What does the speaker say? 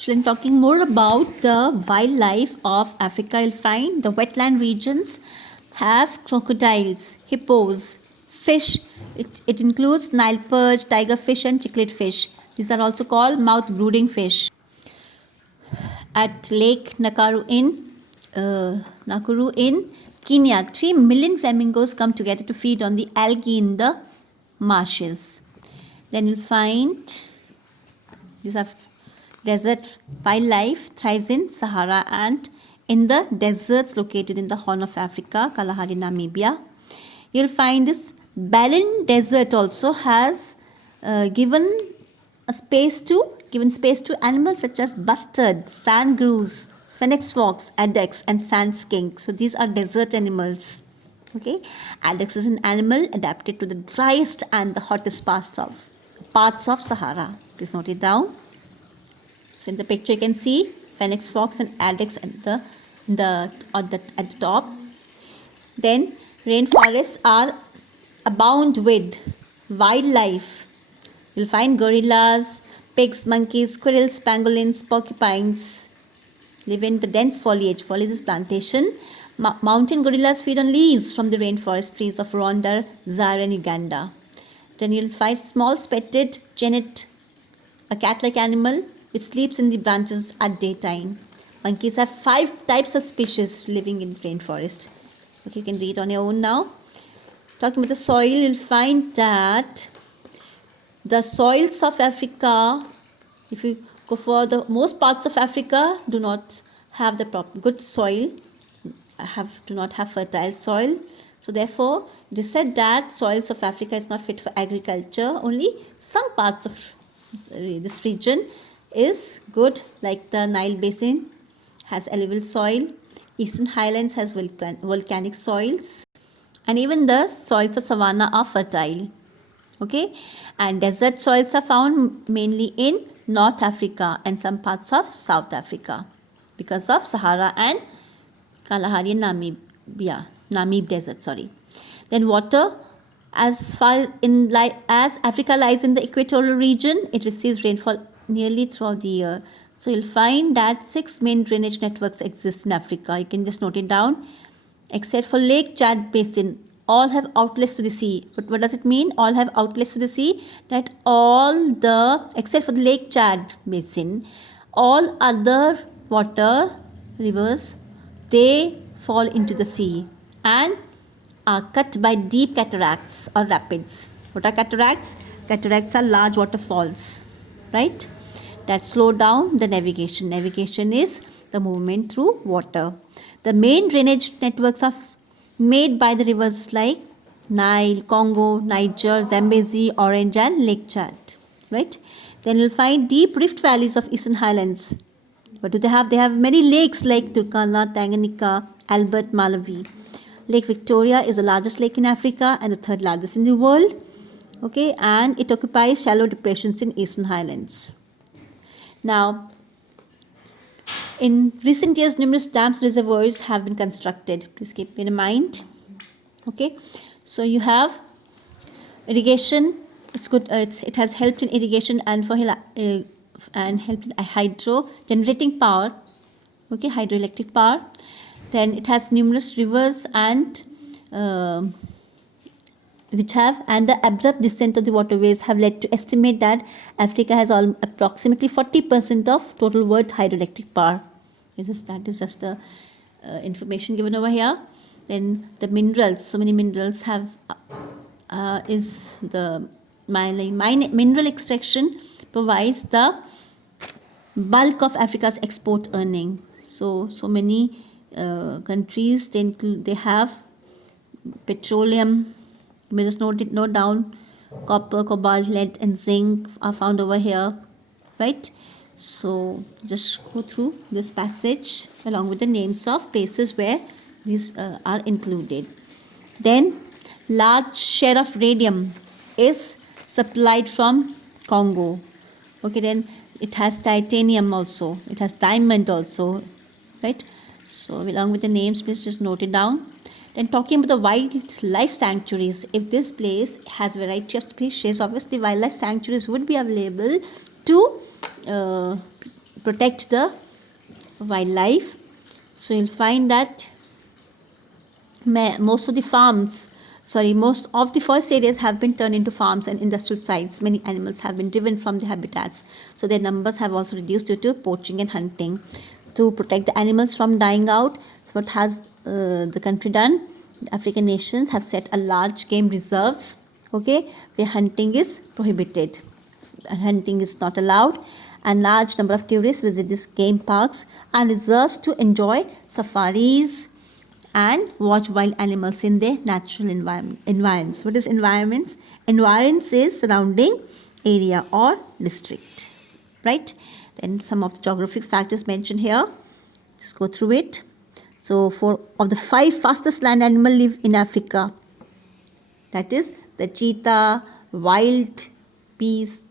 Children, talking more about the wildlife of Africa, you'll find the wetland regions have crocodiles, hippos, fish. It includes Nile perch, tiger fish, and cichlid fish. These are also called mouth brooding fish. At Lake Nakuru in Kenya, 3 million flamingos come together to feed on the algae in the marshes. Then you'll find these are desert wildlife thrives in Sahara and in the deserts located in the Horn of Africa, Kalahari, Namibia. You'll find this barren desert also has given space to animals such as bustard, sand grouse, phoenix fox, addax, and fan skink. So these are desert animals. Okay, addax is an animal adapted to the driest and the hottest parts of Sahara. Please note it down. So in the picture you can see phoenix fox and addax at the top. Then rainforests are abound with wildlife. You'll find gorillas, pigs, monkeys, squirrels, pangolins, porcupines live in the dense foliage. Foliage is plantation. Mountain gorillas feed on leaves from the rainforest trees of Rwanda, Zaire, and Uganda. Then you'll find small spotted genet, a cat-like animal which sleeps in the branches at daytime. Monkeys have 5 types of species living in the rainforest. Okay, you can read on your own now. Talking about the soil, you'll find that the soils of Africa, if you go for the most parts of Africa, do not have the good soil, do not have fertile soil. So therefore, it is said that soils of Africa is not fit for agriculture. Only some parts of this region is good, like the Nile Basin has alluvial soil, Eastern Highlands has volcanic soils, and even the soils of savanna are fertile. Okay, and desert soils are found mainly in North Africa and some parts of South Africa because of Sahara and Kalahari and Namib desert. Then water, as Africa lies in the equatorial region, it receives rainfall nearly throughout the year. So you'll find that 6 main drainage networks exist in Africa. You can just note it down. Except for Lake Chad Basin, all have outlets to the sea. But what does it mean? All have outlets to the sea? That except for the Lake Chad Basin, all other rivers, they fall into the sea and are cut by deep cataracts or rapids. What are cataracts? Cataracts are large waterfalls, right? That slow down the navigation. Navigation is the movement through water. The main drainage networks are made by the rivers like Nile, Congo, Niger, Zambezi, Orange, and Lake Chad, right? Then you'll find deep rift valleys of Eastern Highlands. What do they have? They have many lakes like Turkana, Tanganyika, Albert, Malawi. Lake Victoria is the largest lake in Africa and the 3rd largest in the world. Okay, and it occupies shallow depressions in Eastern Highlands. Now, in recent years, numerous dams and reservoirs have been constructed. Please keep in mind. Okay, so you have irrigation. It's good. It has helped in irrigation and helped in hydro generating power. Okay, hydroelectric power. Then it has numerous rivers and the abrupt descent of the waterways have led to estimate that Africa has approximately 40% of total world hydroelectric power. That is just the information given over here. Then the minerals, so many minerals have is the mineral extraction provides the bulk of Africa's export earning. So many countries they have petroleum. You may just note down copper, cobalt, lead, and zinc are found over here, right? So just go through this passage along with the names of places where these are included. Then large share of radium is supplied from Congo. Okay, then it has titanium also, it has diamond also, right? So along with the names, please just note it down. Then talking about the wildlife sanctuaries, if this place has variety of species, obviously wildlife sanctuaries would be available to protect the wildlife. So you'll find that most of the forest areas have been turned into farms and industrial sites. Many animals have been driven from their habitats, so their numbers have also reduced due to poaching and hunting. To protect the animals from dying out, so what has the country done? The African nations have set a large game reserves, okay, where hunting is prohibited. Hunting is not allowed, and large number of tourists visit these game parks and reserves to enjoy safaris and watch wild animals in their natural environments. What is environments? Environments is surrounding area or district, right? Then some of the geographic factors mentioned here. Just go through it. So, 4 of the 5 fastest land animals live in Africa. That is the cheetah, wild beast,